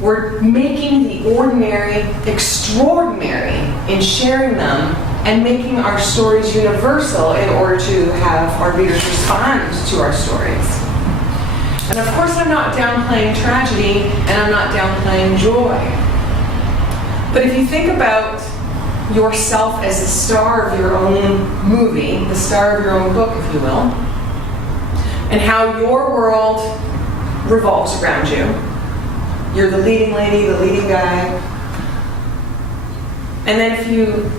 We're making the ordinary extraordinary in sharing them and making our stories universal in order to have our readers respond to our stories. And of course, I'm not downplaying tragedy, and I'm not downplaying joy. But if you think about yourself as the star of your own movie, the star of your own book, if you will, and how your world revolves around you, you're the leading lady, the leading guy, and then if you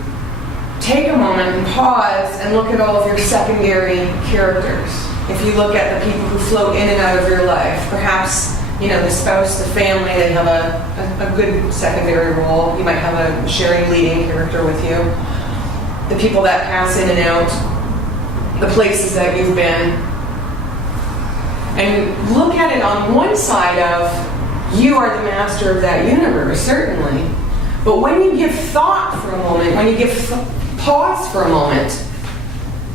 take a moment and pause and look at all of your secondary characters, if you look at the people who float in and out of your life, perhaps, the spouse, the family, they have a good secondary role. You might have a sharing leading character with you. The people that pass in and out, the places that you've been. And look at it on one side of, you are the master of that universe, certainly. But when you give thought for a moment, when you give pause for a moment,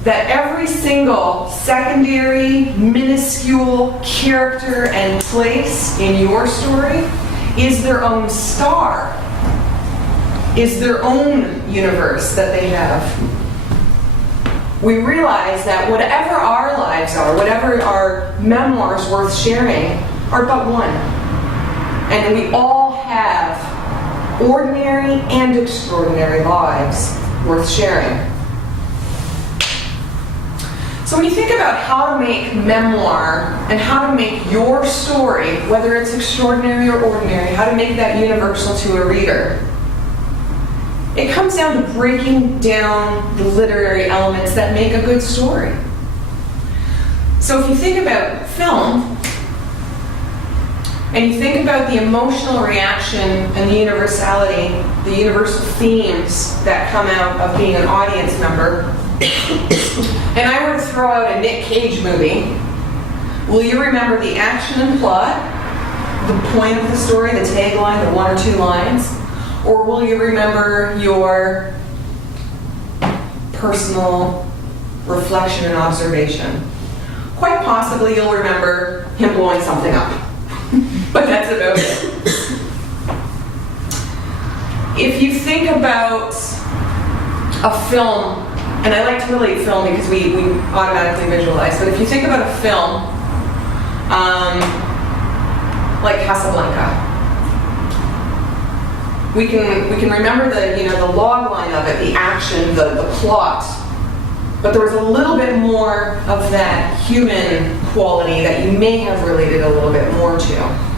that every single secondary, minuscule character and place in your story is their own star, is their own universe that they have. We realize that whatever our lives are, whatever our memoirs worth sharing, are but one. And we all have ordinary and extraordinary lives worth sharing. So when you think about how to make memoir and how to make your story, whether it's extraordinary or ordinary, how to make that universal to a reader, it comes down to breaking down the literary elements that make a good story. So if you think about film, and you think about the emotional reaction and the universality, the universal themes that come out of being an audience member, and I were to throw out a Nick Cage movie, will you remember the action and plot, the point of the story, the tagline, the one or two lines? Or will you remember your personal reflection and observation? Quite possibly you'll remember him blowing something up. But that's about it. If you think about a film, and I like to relate film because we automatically visualize, but if you think about a film like Casablanca, we can remember the log line of it, the action, the plot, but there was a little bit more of that human quality that you may have related a little bit more to.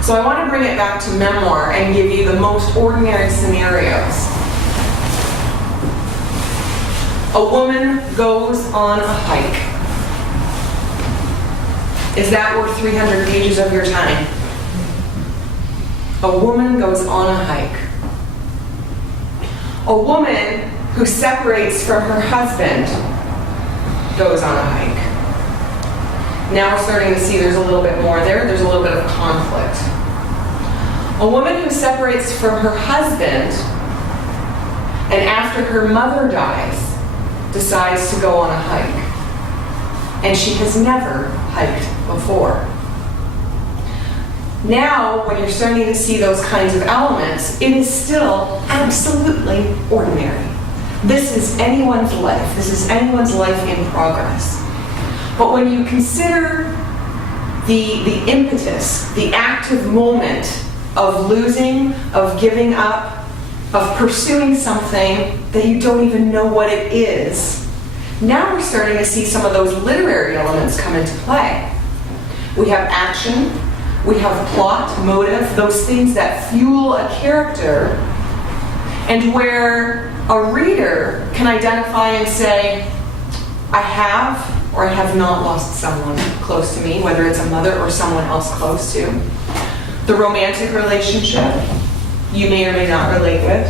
So I want to bring it back to memoir and give you the most ordinary scenarios. A woman goes on a hike. Is that worth 300 pages of your time? A woman goes on a hike. A woman who separates from her husband goes on a hike. Now we're starting to see there's a little bit more there. There's a little bit of conflict. A woman who separates from her husband and after her mother dies decides to go on a hike. And she has never hiked before. Now, when you're starting to see those kinds of elements, it is still absolutely ordinary. This is anyone's life. This is anyone's life in progress. But when you consider the impetus, the active moment of losing, of giving up, of pursuing something that you don't even know what it is, now we're starting to see some of those literary elements come into play. We have action, we have plot, motive, those things that fuel a character, and where a reader can identify and say, I have or I have not lost someone close to me, whether it's a mother or someone else close to. The romantic relationship, you may or may not relate with.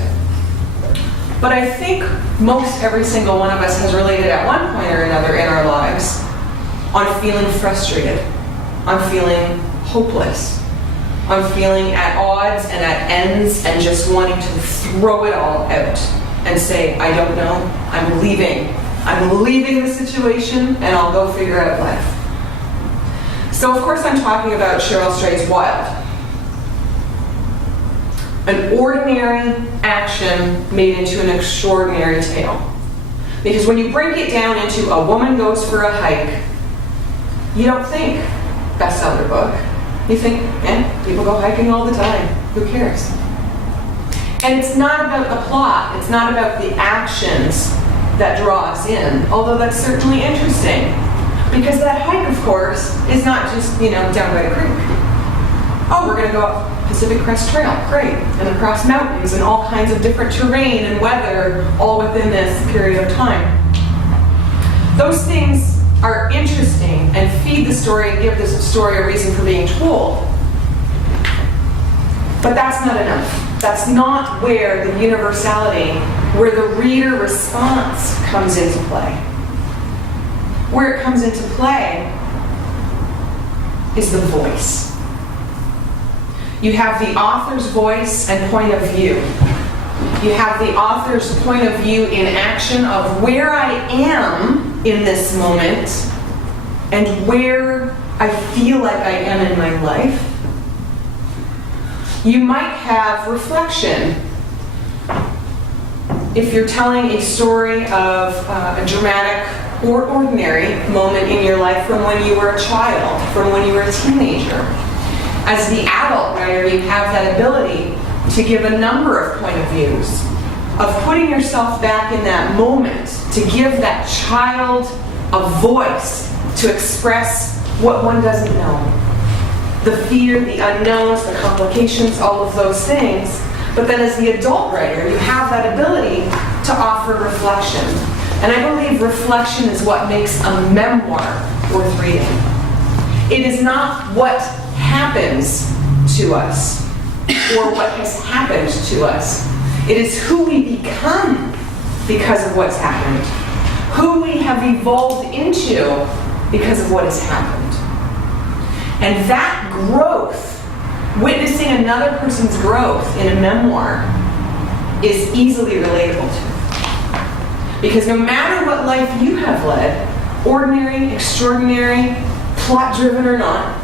But I think most every single one of us has related at one point or another in our lives on feeling frustrated, on feeling hopeless, on feeling at odds and at ends and just wanting to throw it all out and say, I don't know, I'm leaving. I'm leaving the situation and I'll go figure out life. So of course I'm talking about Cheryl Strayed's Wild. an ordinary action made into an extraordinary tale. Because when you break it down into a woman goes for a hike, you don't think bestseller book. You think, people go hiking all the time. Who cares? And it's not about the plot. It's not about the actions that draw us in, although that's certainly interesting. Because that hike, of course, is not just, down by the creek. Oh, we're going to go up Pacific Crest Trail. Great. And across mountains and all kinds of different terrain and weather all within this period of time. Those things are interesting and feed the story and give this story a reason for being told. But that's not enough. That's not where the universality, where the reader response comes into play. Where it comes into play is the voice. You have the author's voice and point of view. You have the author's point of view in action of where I am in this moment and where I feel like I am in my life. You might have reflection. If you're telling a story of a dramatic or ordinary moment in your life from when you were a child, from when you were a teenager. As the adult writer, you have that ability to give a number of point of views, of putting yourself back in that moment, to give that child a voice to express what one doesn't know. The fear, the unknowns, the complications, all of those things. But then as the adult writer, you have that ability to offer reflection. And I believe reflection is what makes a memoir worth reading. It is not what happens to us or what has happened to us. It is who we become because of what's happened. Who we have evolved into because of what has happened. And that growth, witnessing another person's growth in a memoir, is easily relatable to. Because no matter what life you have led, ordinary, extraordinary, plot-driven or not,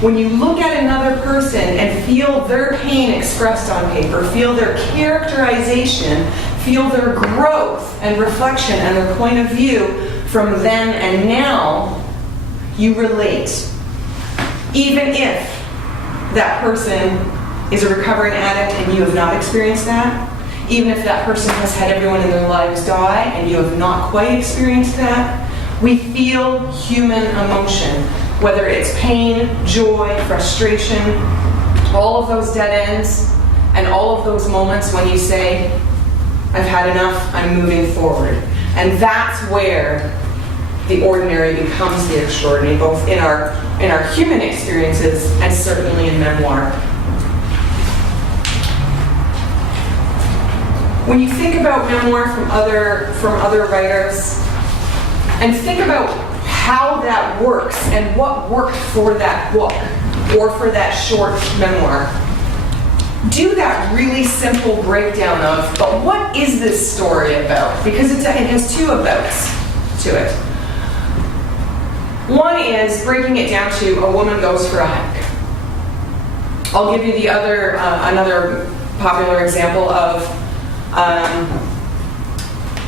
when you look at another person and feel their pain expressed on paper, feel their characterization, feel their growth and reflection and their point of view from then and now, you relate. Even if that person is a recovering addict and you have not experienced that, even if that person has had everyone in their lives die and you have not quite experienced that, we feel human emotion, whether it's pain, joy, frustration, all of those dead ends, and all of those moments when you say, I've had enough, I'm moving forward. And that's where the ordinary becomes the extraordinary, both in our human experiences and certainly in memoir. When you think about memoir from other writers, and think about how that works and what worked for that book or for that short memoir, do that really simple breakdown of, but what is this story about? Because it has two abouts to it. One is breaking it down to a woman goes for a hike. I'll give you the other, another popular example of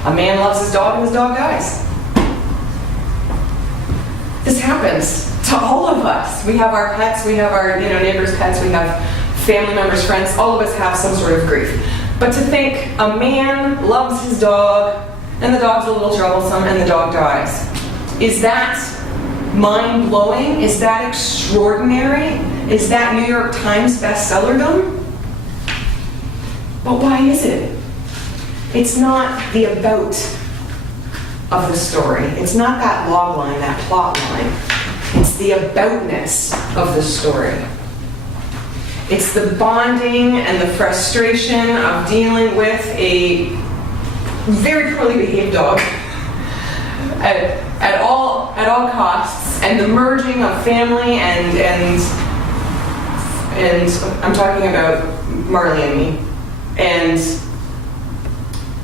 a man loves his dog and his dog dies. This happens to all of us. We have our pets, we have our neighbors' pets, we have family members, friends, all of us have some sort of grief. But to think a man loves his dog and the dog's a little troublesome and the dog dies. Is that mind-blowing? Is that extraordinary? Is that New York Times bestsellerdom? But why is it? It's not the about of the story. It's not that log line, that plot line. It's the aboutness of the story. It's the bonding and the frustration of dealing with a very poorly behaved dog at all costs, and the merging of family and I'm talking about Marley and me, and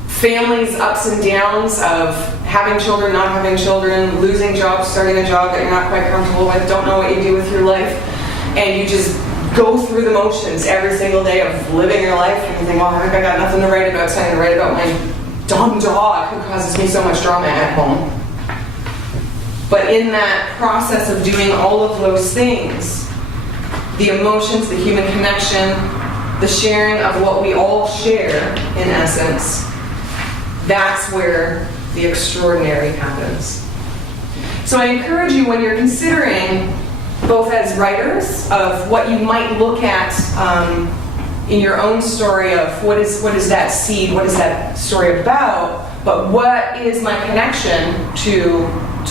families' ups and downs of having children, not having children, losing jobs, starting a job that you're not quite comfortable with, don't know what you do with your life, and you just go through the motions every single day of living your life and you think, well, I got nothing to write about, so I'm going to write about my dumb dog who causes me so much drama at home. But in that process of doing all of those things, the emotions, the human connection, the sharing of what we all share, in essence, that's where the extraordinary happens. So I encourage you, when you're considering, both as writers, of what you might look at in your own story of what is that seed, what is that story about, but what is my connection to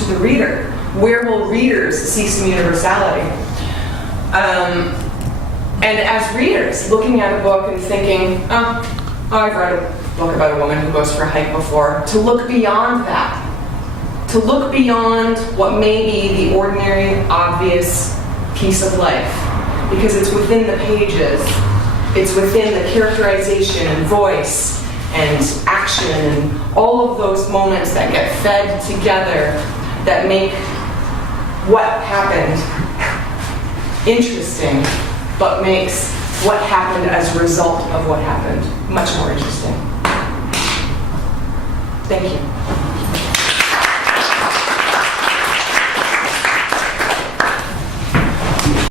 the reader? Where will readers see some universality? And as readers, looking at a book and thinking, oh, I've read a book about a woman who goes for a hike before, to look beyond that. To look beyond what may be the ordinary, obvious piece of life. Because it's within the pages, it's within the characterization and voice and action and all of those moments that get fed together that make what happened interesting, but makes what happened as a result of what happened much more interesting. Thank you.